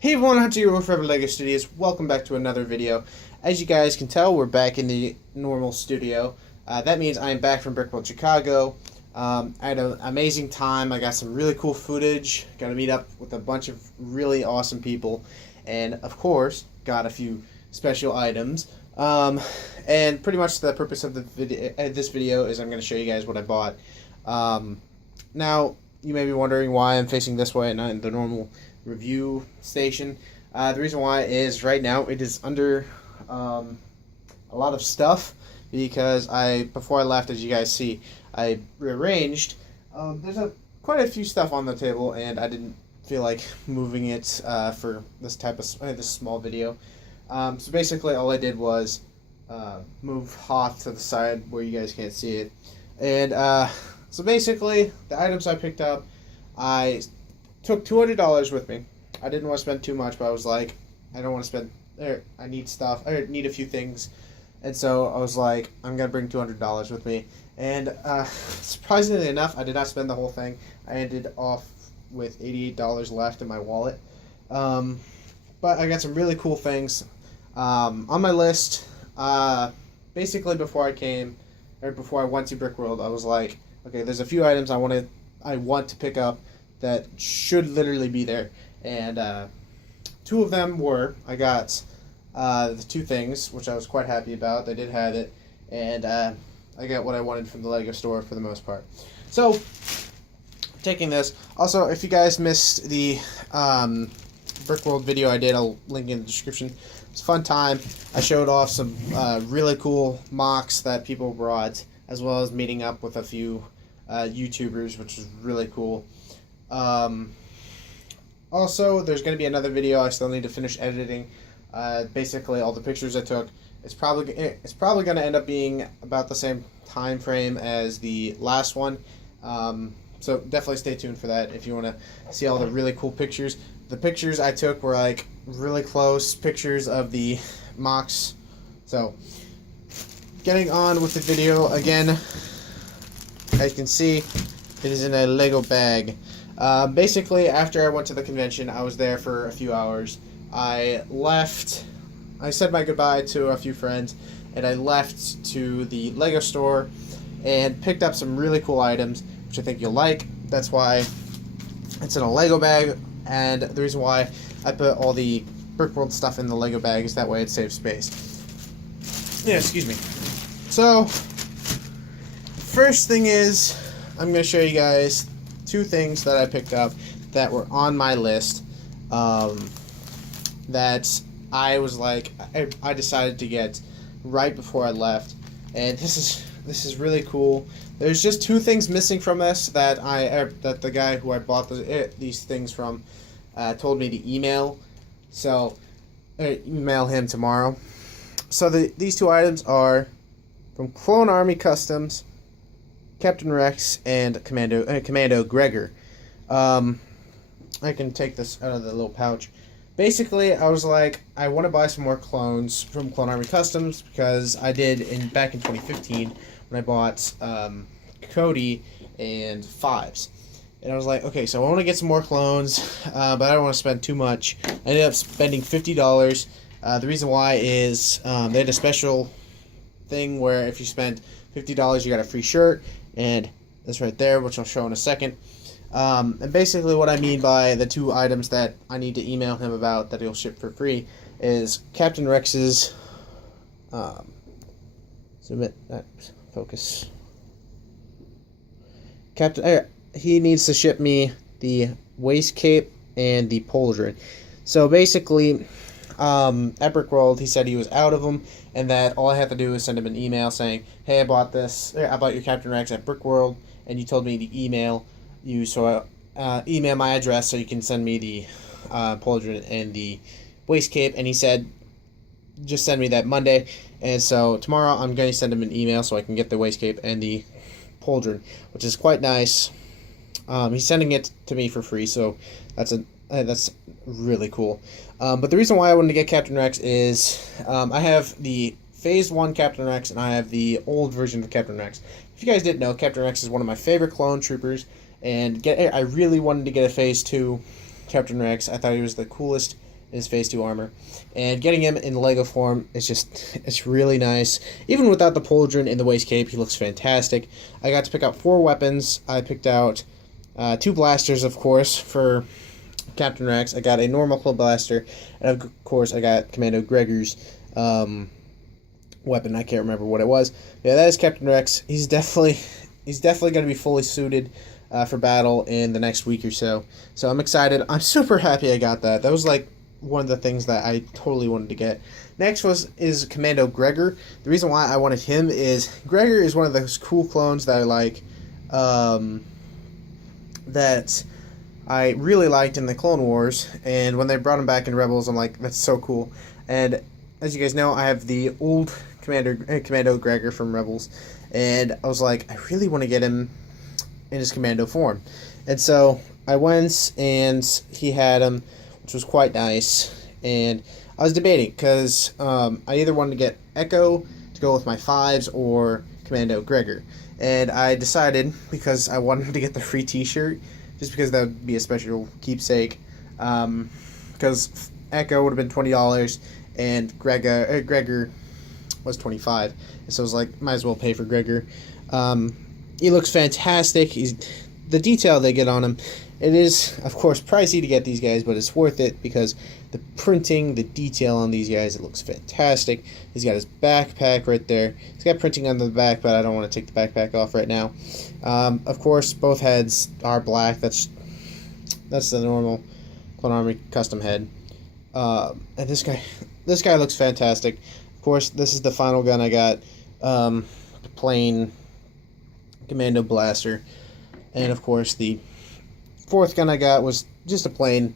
Hey everyone, Hunter here with Forever LEGO Studios. Welcome back to another video. As you guys can tell, we're back in the normal studio. That means I am back from Brickworld Chicago. I had an amazing time. I got some really cool footage. Got to meet up with a bunch of really awesome people. And of course, got a few special items. And pretty much the purpose of this video is I'm going to show you guys what I bought. Now, you may be wondering why I'm facing this way and not in the normal review station. The reason why is right now it is under a lot of stuff because before I left, as you guys see, I rearranged. There's quite a few stuff on the table, and I didn't feel like moving it for this small video. So basically, all I did was move Hoth to the side where you guys can't see it, and so basically, the items I picked up, I took $200 with me. I didn't want to spend too much, but I was like, I don't want to spend. I need stuff. I need a few things, and so I was like, I'm gonna bring $200 with me. And surprisingly enough, I did not spend the whole thing. I ended off with $88 left in my wallet. But I got some really cool things on my list. Basically, before I went to Brickworld, I was like, okay, there's a few items I want to pick up that should literally be there, and two of them were, I got the two things, which I was quite happy about. They did have it, and I got what I wanted from the LEGO store for the most part. So, taking this. Also, if you guys missed the Brickworld video I did, I'll link in the description. It's a fun time. I showed off some really cool mocks that people brought, as well as meeting up with a few YouTubers, which was really cool. Also, there's going to be another video I still need to finish editing. Basically, all the pictures I took. It's probably going to end up being about the same time frame as the last one. So definitely stay tuned for that if you want to see all the really cool pictures. The pictures I took were like really close pictures of the mocks. So, getting on with the video again. As you can see, it is in a Lego bag. Basically, after I went to the convention, I was there for a few hours. I left. I said my goodbye to a few friends, and I left to the Lego store and picked up some really cool items, which I think you'll like. That's why it's in a Lego bag, and the reason why I put all the Brickworld stuff in the Lego bag is that way it saves space. Yeah, excuse me. So, first thing is, I'm going to show you guys two things that I picked up that were on my list that I was like, I decided to get right before I left, and this is really cool. There's just two things missing from this that that the guy who I bought these things from told me to email, so email him tomorrow. So these two items are from Clone Army Customs, Captain Rex, and Commando Gregor. I can take this out of the little pouch. Basically, I was like, I want to buy some more clones from Clone Army Customs because I did back in 2015 when I bought Cody and Fives. And I was like, okay, so I want to get some more clones, but I don't want to spend too much. I ended up spending $50. The reason why is they had a special thing where if you spend $50, you got a free shirt, and that's right there, which I'll show in a second. And basically what I mean by the two items that I need to email him about that he'll ship for free is Captain Rex's, submit that, focus. He needs to ship me the waist cape and the pauldron. So basically, at Brickworld, he said he was out of them, and that all I have to do is send him an email saying, hey, I bought your Captain Rex at Brickworld, and you told me to email you, so email my address so you can send me the pauldron and the waist cape. And he said, just send me that Monday. And so tomorrow I'm going to send him an email so I can get the waist cape and the pauldron, which is quite nice. He's sending it to me for free, so that's really cool. But the reason why I wanted to get Captain Rex is I have the Phase 1 Captain Rex and I have the old version of Captain Rex. If you guys didn't know, Captain Rex is one of my favorite clone troopers, and I really wanted to get a Phase 2 Captain Rex. I thought he was the coolest in his Phase 2 armor. And getting him in Lego form is just, it's really nice. Even without the pauldron and the waist cape, he looks fantastic. I got to pick out 4 weapons. I picked out 2 blasters, of course, for Captain Rex. I got a normal Club Blaster, and of course I got Commando Gregor's weapon. I can't remember what it was. Yeah, that is Captain Rex. He's definitely going to be fully suited for battle in the next week or so. So I'm excited. I'm super happy I got that. That was like one of the things that I totally wanted to get. Next is Commando Gregor. The reason why I wanted him is Gregor is one of those cool clones that I like, that I really liked in the Clone Wars, and when they brought him back in Rebels, I'm like, that's so cool. And as you guys know, I have the old Commando Gregor from Rebels, and I was like, I really want to get him in his Commando form. And so I went, and he had him, which was quite nice. And I was debating, because I either wanted to get Echo to go with my 5s or Commando Gregor. And I decided, because I wanted to get the free t-shirt, just because that would be a special keepsake, because Echo would have been $20, and Gregor was $25. And so I was like, might as well pay for Gregor. He looks fantastic. The detail they get on him, it is, of course, pricey to get these guys, but it's worth it because the printing, the detail on these guys, it looks fantastic. He's got his backpack right there. He's got printing on the back, but I don't want to take the backpack off right now. Of course, both heads are black. That's the normal Clone Army custom head. And this guy looks fantastic. Of course, this is the final gun I got. The plain Commando Blaster. And of course, the 4th gun I got was just a plain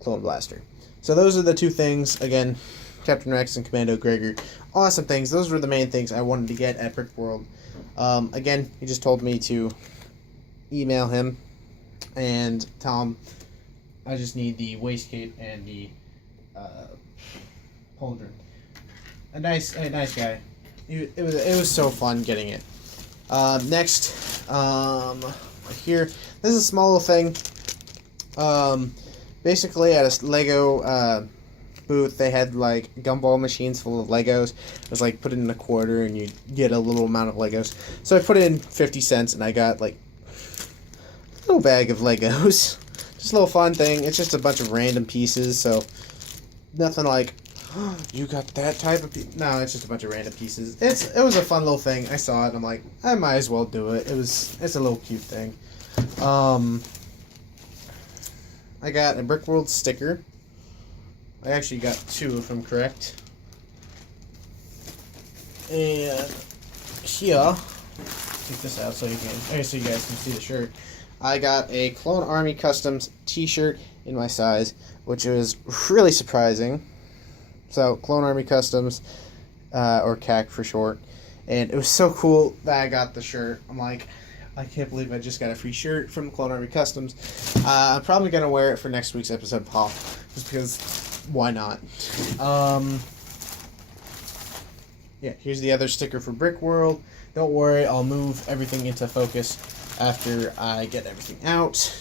Clone Blaster. So those are the 2 things. Again, Captain Rex and Commando Gregor. Awesome things. Those were the main things I wanted to get at Brick World. Again, he just told me to email him and tell him I just need the waist cape and the pauldron. A nice guy. It was so fun getting it. Next, here, this is a small little thing. Basically, at a Lego booth, they had like gumball machines full of Legos. It was like put in a quarter and you get a little amount of Legos. So I put in 50 cents and I got like a little bag of Legos. Just a little fun thing. It's just a bunch of random pieces, so nothing like, oh, you got that type of piece. No, it's just a bunch of random pieces. It was a fun little thing. I saw it and I'm like, I might as well do it. It's a little cute thing. I got a Brick World sticker. I actually got 2 if I'm correct. And here, take this out so you guys can see the shirt. I got a Clone Army Customs t-shirt in my size, which was really surprising. So, Clone Army Customs, or CAC for short. And it was so cool that I got the shirt. I'm like, I can't believe I just got a free shirt from Clone Army Customs. I'm probably going to wear it for next week's episode, Paul. Just because, why not? Yeah, here's the other sticker for Brick World. Don't worry, I'll move everything into focus after I get everything out.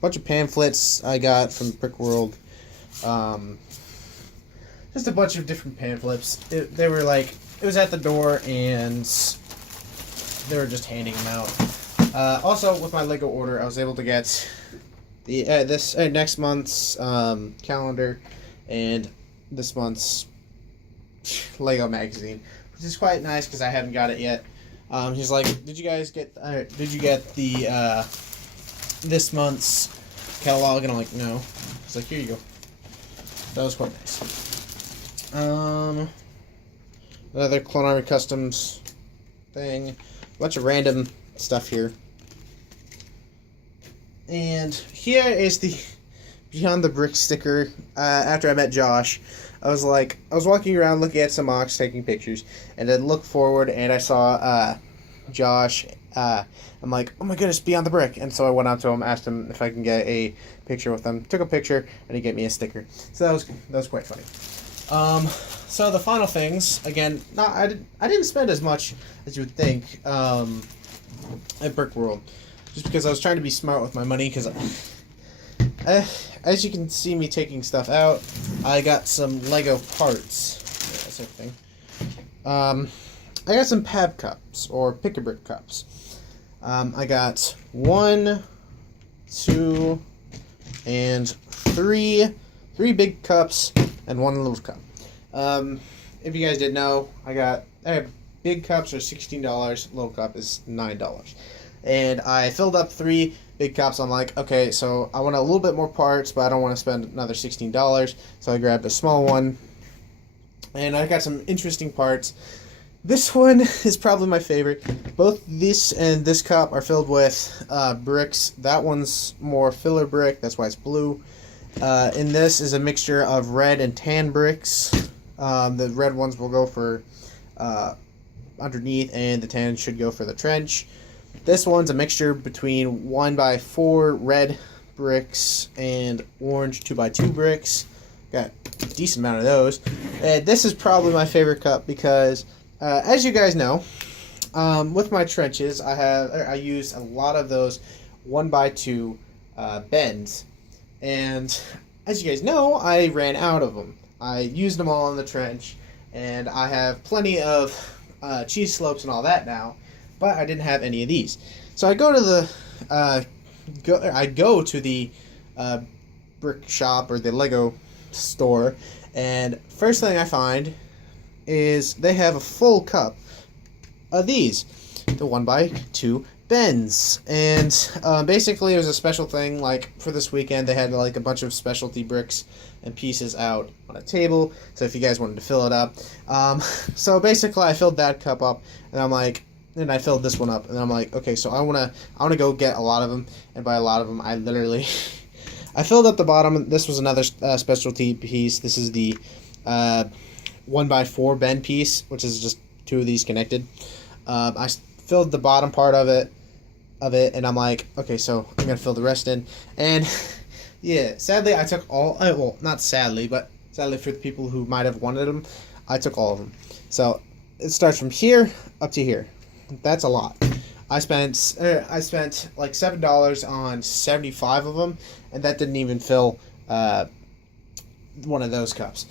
Bunch of pamphlets I got from Brick World. Just a bunch of different pamphlets. They were like, it was at the door and they were just handing them out. Also, with my Lego order, I was able to get the next month's calendar and this month's Lego magazine, which is quite nice because I haven't got it yet. He's like, did you get the this month's catalog? And I'm like, no. He's like, here you go. That was quite nice. Another Clone Army Customs thing. A bunch of random stuff here. And here is the Beyond the Brick sticker. After I met Josh, I was walking around looking at some mocks, taking pictures, and then looked forward and I saw Josh. I'm like, oh my goodness, Beyond the Brick. And so I went out to him, asked him if I can get a picture with him. Took a picture, and he gave me a sticker. So that was quite funny. So the final things, again, I didn't spend as much as you would think at Brick World, just because I was trying to be smart with my money, because as you can see me taking stuff out, I got some Lego parts. Yeah, same thing. I got some Pab cups, or Pick-a-Brick cups. I got 1, 2, and 3 big cups and 1 little cup. If you guys didn't know, big cups are $16, little cup is $9. And I filled up 3 big cups. I'm like, okay, so I want a little bit more parts, but I don't want to spend another $16. So I grabbed a small one, and I got some interesting parts. This one is probably my favorite. Both this and this cup are filled with bricks. That one's more filler brick, that's why it's blue. And this is a mixture of red and tan bricks. The red ones will go for underneath, and the tan should go for the trench. This one's a mixture between 1x4 red bricks and orange 2x2 bricks. Got a decent amount of those. And this is probably my favorite cup because, as you guys know, with my trenches, I use a lot of those 1x2 bends. And as you guys know, I ran out of them. I used them all in the trench, and I have plenty of cheese slopes and all that now, but I didn't have any of these. So I go to the brick shop or the Lego store, and first thing I find is they have a full cup of these, the 1x2 bends. And basically it was a special thing. Like for this weekend, they had like a bunch of specialty bricks and pieces out on a table, so if you guys wanted to fill it up, so basically I filled that cup up, and I filled this one up, and I'm like, okay, so I wanna go get a lot of them. And by a lot of them, I literally I filled up the bottom. This was another specialty piece. This is the 1x4 bend piece, which is just 2 of these connected. I filled the bottom part of it, and I'm like, okay, so I'm gonna fill the rest in. And yeah, sadly I took all, well, not sadly, but sadly for the people who might have wanted them, I took all of them. So it starts from here up to here. That's a lot. I spent like $7 on 75 of them, and that didn't even fill one of those cups.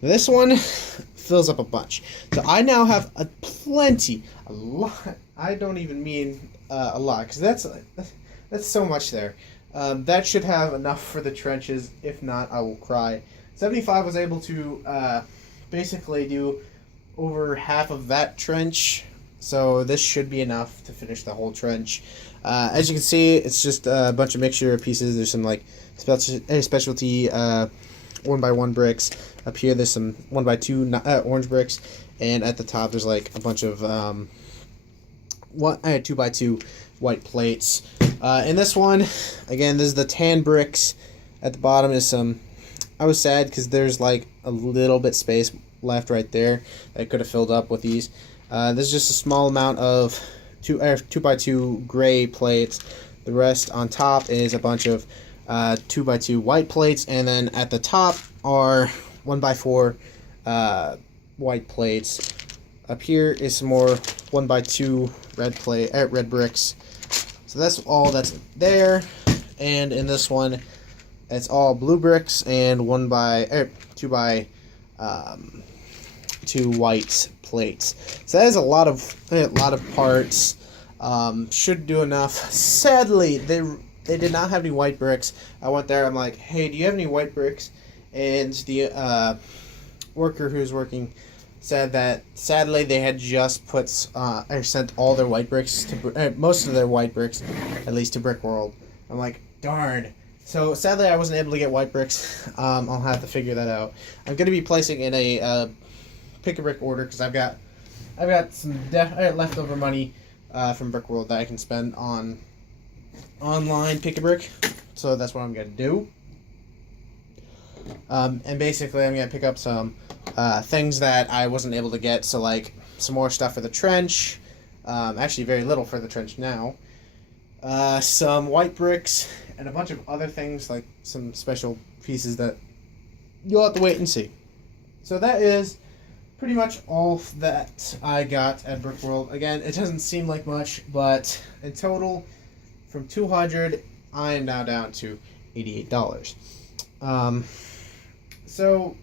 This one fills up a bunch. So I now have a lot. I don't even mean a lot, because that's so much there. That should have enough for the trenches. If not, I will cry. 75 was able to basically do over half of that trench, so this should be enough to finish the whole trench. As you can see, it's just a bunch of mixture of pieces. There's some like specialty 1x1 bricks. Up here there's some 1x2 orange bricks, and at the top there's like a bunch of 2x2 white plates. In this one, again, this is the tan bricks. At the bottom is some. I was sad because there's like a little bit space left right there that I could have filled up with these. This is just a small amount of 2x2 gray plates. The rest on top is a bunch of 2x2 white plates, and then at the top are 1x4 white plates. Up here is some more 1x2 red bricks. So that's all that's there. And in this one, it's all blue bricks and 2x2 white plates. So that is a lot of parts. Should do enough. Sadly, they did not have any white bricks. I went there. I'm like, hey, do you have any white bricks? And the worker who's working said that sadly they had just sent all their white bricks to most of their white bricks, at least, to Brick World. I'm like, darn. So sadly I wasn't able to get white bricks. I'll have to figure that out. I'm gonna be placing in a Pick-a-Brick order because I've got some leftover money from Brick World that I can spend on online Pick-a-Brick. So that's what I'm gonna do. And basically I'm gonna pick up some things that I wasn't able to get. So like some more stuff for the trench. Actually very little for the trench now. Some white bricks and a bunch of other things, like some special pieces that you'll have to wait and see. So that is pretty much all that I got at Brick World. Again, it doesn't seem like much, but in total, from 200, I am now down to $88. So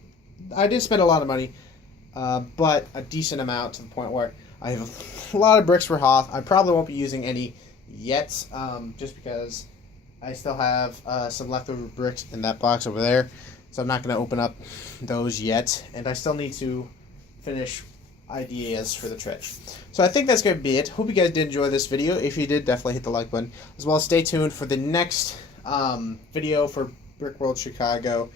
I did spend a lot of money, but a decent amount, to the point where I have a lot of bricks for Hoth. I probably won't be using any yet, just because I still have some leftover bricks in that box over there, so I'm not going to open up those yet, and I still need to finish ideas for the trench. So I think that's going to be it. Hope you guys did enjoy this video. If you did, definitely hit the like button, as well as stay tuned for the next video for Brickworld Chicago.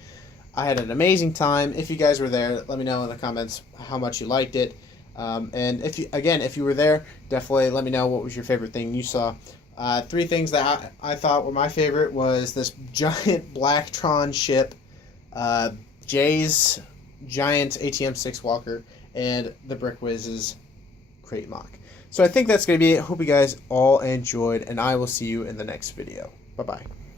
I had an amazing time. If you guys were there, let me know in the comments how much you liked it. And if you were there, definitely let me know what was your favorite thing you saw. 3 things that I thought were my favorite was this giant Blacktron ship, Jay's giant ATM6 walker, and the Brickwiz's crate mock. So I think that's going to be it. Hope you guys all enjoyed, and I will see you in the next video. Bye-bye.